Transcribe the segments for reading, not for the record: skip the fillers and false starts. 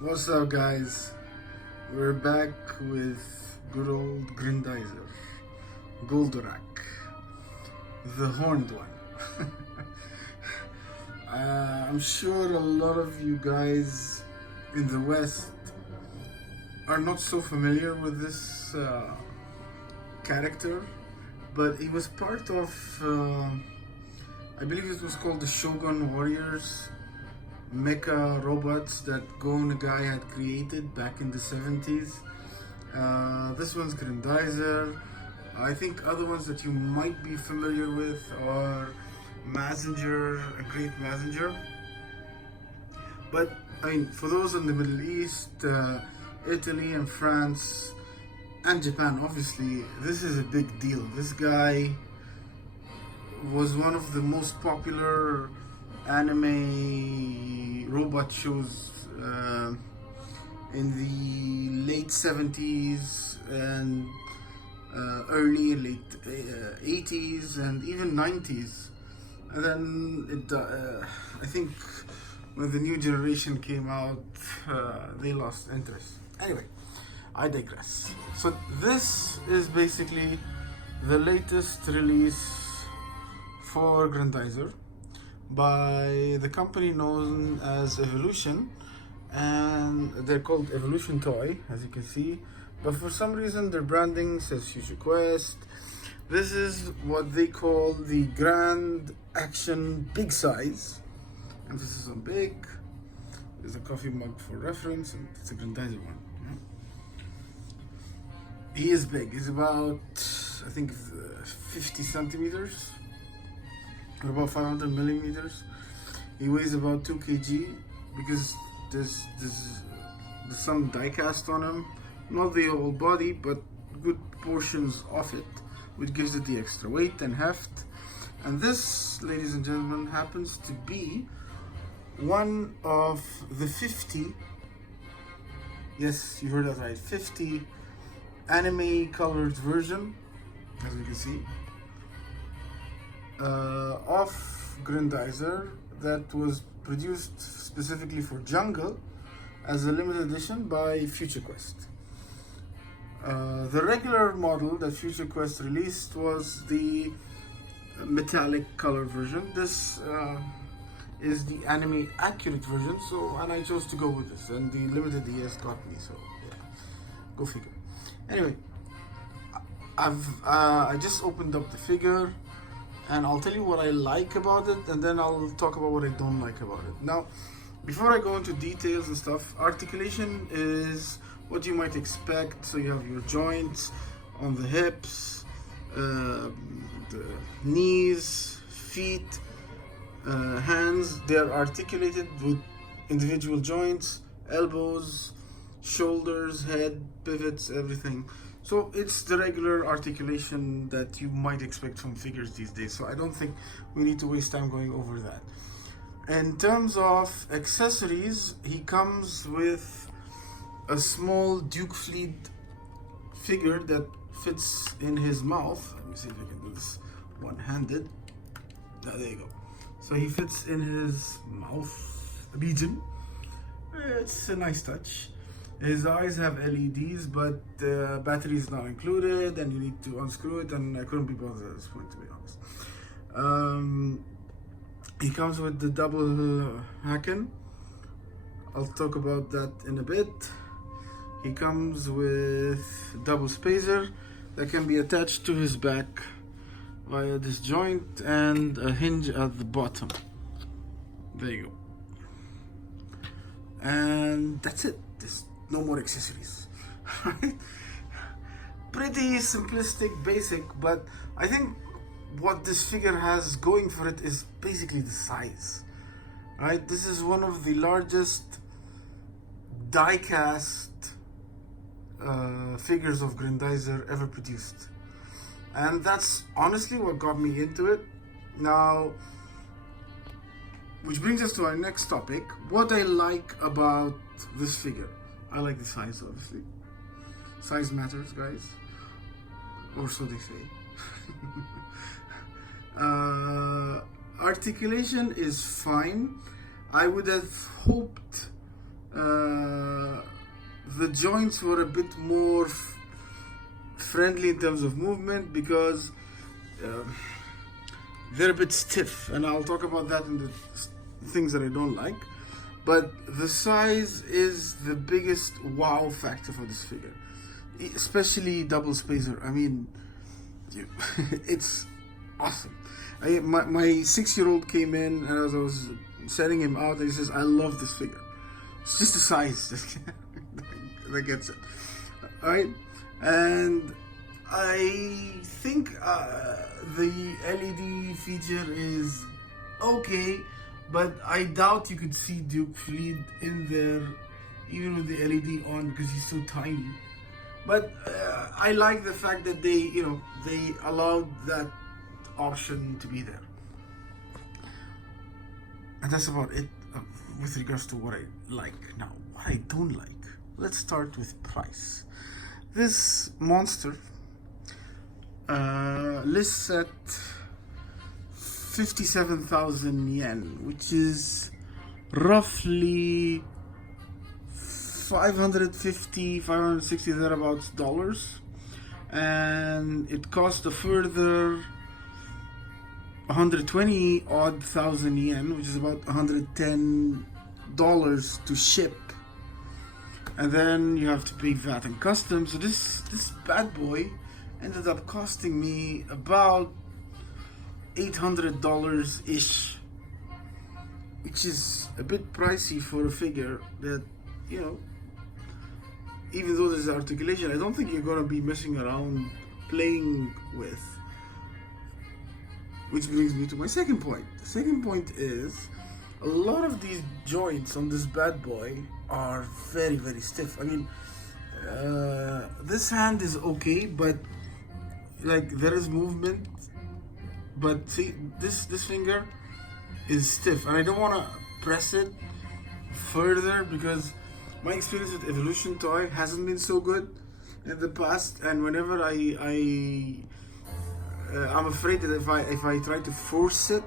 What's up, guys? We're back with good old Grendizer, Goldorak, the horned one. I'm sure a lot of you guys in the West are not so familiar with this character, but he was part of, I believe it was called the Shogun Warriors mecha robots that Go Nagai had created back in the 70s. This one's Grendizer. I think other ones that you might be familiar with are Messenger, a Great Messenger. But I mean, for those in the Middle East, Italy and France and Japan, obviously, this is a big deal. This guy was one of the most popular anime robot shows in the late 70s and late 80s and even 90s. And then I think when the new generation came out, they lost interest. Anyway, I digress. So this is basically the latest release for Grendizer by the company known as Evolution, and they're called Evolution Toy, as you can see, but for some reason their branding says Future Quest. This is what they call the Grand Action Bigsize, emphasis on big. There's a coffee mug for reference, and it's a Grendizer one. He is big. He's about, I think, 50 centimeters, or about 500 millimeters. He weighs about 2 kg because there's some diecast on him, not the whole body, but good portions of it, which gives it the extra weight and heft. And this, ladies and gentlemen, happens to be one of the 50, yes, you heard that right, 50 anime colored version, as we can see, of Grendizer that was produced specifically for Jungle as a limited edition by Future Quest. The regular model that Future Quest released was the metallic color version. This is the anime accurate version, and I chose to go with this, and the limited DS got me, so yeah, go figure. Anyway, I just opened up the figure, and I'll tell you what I like about it, and then I'll talk about what I don't like about it. Now, before I go into details and stuff, articulation is what you might expect. So you have your joints on the hips, the knees, feet, hands. They are articulated with individual joints, elbows, shoulders, head, pivots, everything. So it's the regular articulation that you might expect from figures these days. So I don't think we need to waste time going over that. In terms of accessories, he comes with a small Duke Fleet figure that fits in his mouth. Let me see if I can do this one-handed. There you go. So he fits in his mouth region. It's a nice touch. His eyes have LEDs, but the battery is not included, and you need to unscrew it, and I couldn't be bothered at this point, to be honest. He comes with the double Harken. I'll talk about that in a bit. He comes with double Spazer that can be attached to his back via this joint and a hinge at the bottom. There you go. And that's it. There's no more accessories. Pretty simplistic, basic, but I think what this figure has going for it is basically the size. Right? This is one of the largest die-cast figures of Grendizer ever produced. And that's honestly what got me into it. Now, which brings us to our next topic. What I like about this figure. I like the size, obviously. Size matters, guys. Or so they say. Articulation is fine. I would have hoped The joints were a bit more friendly in terms of movement because they're a bit stiff, and I'll talk about that in the things that I don't like. But the size is the biggest wow factor for this figure, especially double Spazer. I mean, it's awesome. My 6-year-old came in, and as I was setting him out, and he says, "I love this figure." It's just the size that gets it. All right, and I think the LED feature is okay, but I doubt you could see Duke Fleet in there, even with the LED on, because he's so tiny. But I like the fact that they allowed that option to be there. And that's about it with regards to what I like. Now, what I don't like. Let's start with price. This monster lists at 57,000 yen, which is roughly 560 thereabouts dollars, and it cost a further 120 odd thousand yen, which is about $110 to ship, and then you have to pay VAT and customs. So this bad boy ended up costing me about $800 ish, which is a bit pricey for a figure that, even though there's articulation, I don't think you're gonna be messing around playing with. Which brings me to my second point. The second point is a lot of these joints on this bad boy are very, very stiff. I mean, this hand is okay, but like there is movement. But see, this finger is stiff, and I don't want to press it further because my experience with Evolution toy hasn't been so good in the past, and whenever I'm afraid that if I try to force it,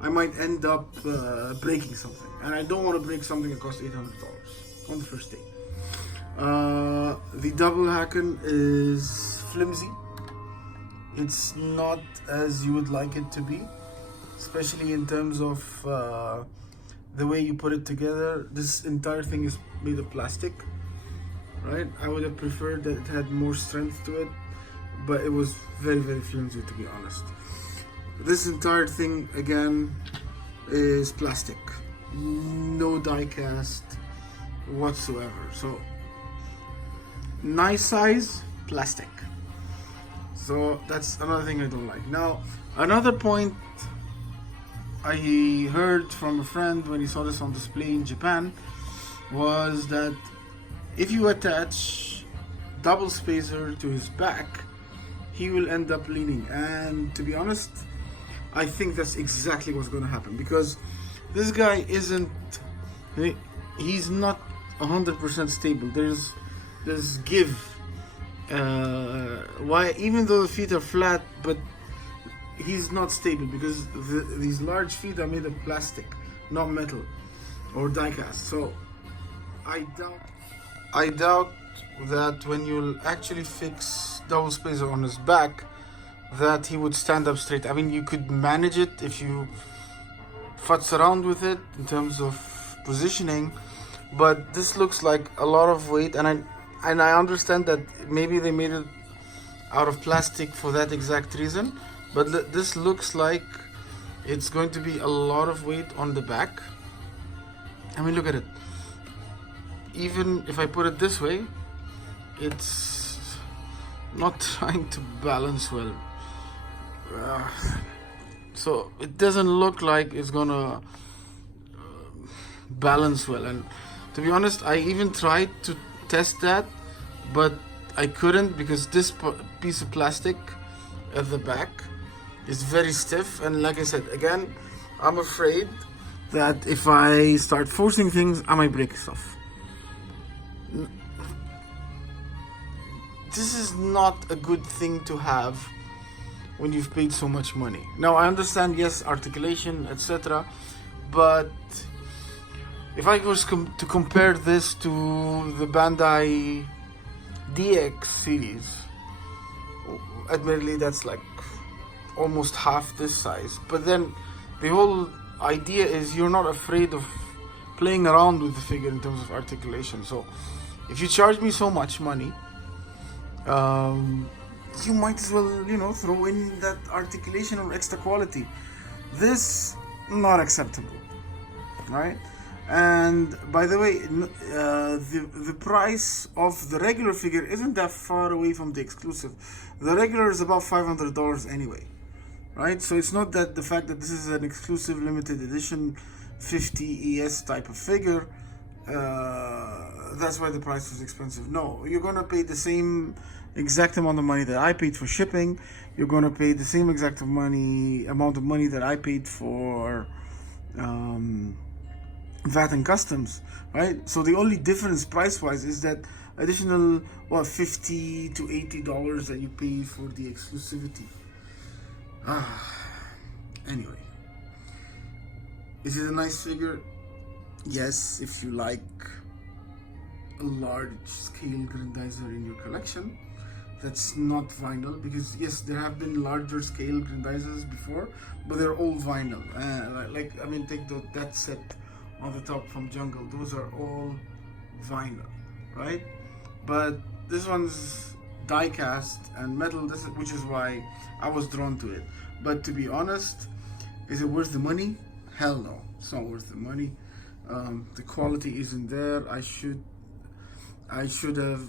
I might end up breaking something, and I don't want to break something that costs $800 on the first day. The double Harken is flimsy. It's not as you would like it to be, especially in terms of the way you put it together. This entire thing is made of plastic, right? I would have preferred that it had more strength to it, but it was very, very flimsy, to be honest. This entire thing, again, is plastic. No die cast whatsoever. So, nice size, plastic. So that's another thing I don't like. Now, another point I heard from a friend when he saw this on display in Japan was that if you attach double Spazer to his back, he will end up leaning. And to be honest, I think that's exactly what's going to happen, because this guy he's not 100% stable. There's give. Why, even though the feet are flat, but he's not stable because these large feet are made of plastic, not metal or die cast. So I doubt that when you'll actually fix double Spazer on his back, that he would stand up straight. I mean, you could manage it if you futz around with it in terms of positioning, but this looks like a lot of weight, and I understand that maybe they made it out of plastic for that exact reason, but this looks like it's going to be a lot of weight on the back. I mean, look at it. Even if I put it this way, it's not trying to balance well. So it doesn't look like it's gonna balance well. And to be honest, I even tried to test that, but I couldn't, because this piece of plastic at the back is very stiff, and like I said, again, I'm afraid that if I start forcing things, I might break stuff. This is not a good thing to have when you've paid so much money. Now I understand, yes, articulation, etc., but if I was to compare this to the Bandai DX series, admittedly that's like almost half this size, but then the whole idea is you're not afraid of playing around with the figure in terms of articulation. So if you charge me so much money, you might as well, throw in that articulation or extra quality. This, not acceptable, right? And by the way, the price of the regular figure isn't that far away from the exclusive. The regular is about $500 anyway, right? So it's not that the fact that this is an exclusive limited edition 50 ES type of figure, that's why the price is expensive. No, you're gonna pay the same exact amount of money that I paid for shipping. You're gonna pay the same exact amount of money that I paid for VAT and customs, right? So the only difference price-wise is that additional $50 to $80 that you pay for the exclusivity. Anyway, is it a nice figure? Yes, if you like a large scale Grendizer in your collection that's not vinyl, because yes, there have been larger scale Grendizers before, but they're all vinyl. Take that set on the top from Jungle, those are all vinyl, right? But this one's diecast and metal, which is why I was drawn to it. But to be honest, is it worth the money? Hell no, it's not worth the money. The quality isn't there. I should have,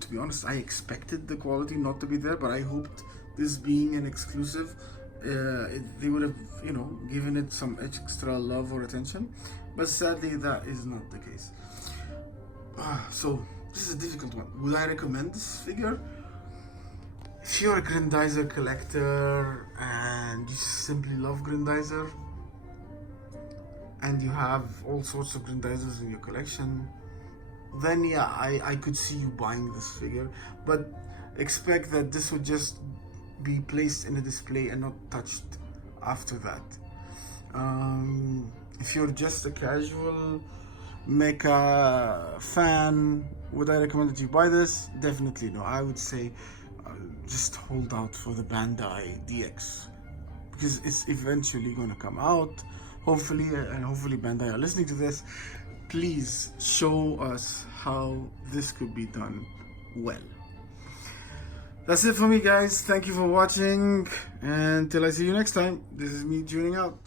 to be honest, I expected the quality not to be there, but I hoped, this being an exclusive, they would have, given it some extra love or attention. But sadly, that is not the case. So this is a difficult one. Would I recommend this figure? If you're a Grendizer collector and you simply love Grendizer, and you have all sorts of Grendizers in your collection, then yeah, I could see you buying this figure. But expect that this would just be placed in a display and not touched after that. If you're just a casual mecha fan, would I recommend that you buy this? Definitely no. I would say just hold out for the Bandai DX, because it's eventually going to come out, hopefully, and hopefully Bandai are listening to this. Please show us how this could be done well. That's it for me, guys. Thank you for watching, and till I see you next time, this is me tuning out.